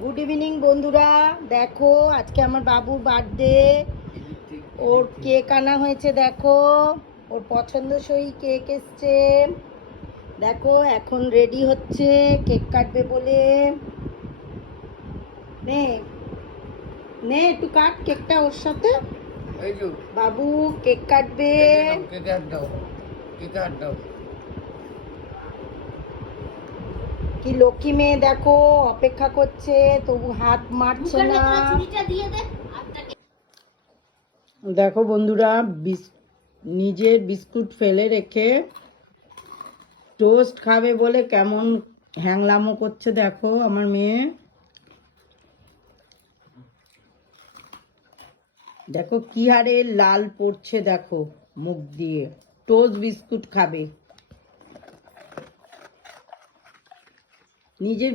Good evening বন্ধুরা, দেখো আজকে আমার বাবুর বার্থডে। ওর কেক আনা হয়েছে, দেখো ওর পছন্দসই কেক এসছে। দেখো এখন রেডি হচ্ছে কেক কাটবে বলে। নে নে একটু কাট কেকটা ওর সাথে। বাবু কেক কাটবে। কি লক্ষ্মী মেয়ে, দেখো অপেক্ষা করছে তবু হাত মারছে না। দেখো বন্ধুরা, নিজের বিস্কুট ফেলে রেখে টোস্ট খাবে বলে কেমন হ্যাংলামো করছে। দেখো আমার মেয়ে, দেখো কি হারে লাল পড়ছে, দেখো মুখ দিয়ে টোস্ট বিস্কুট খাবে নিজের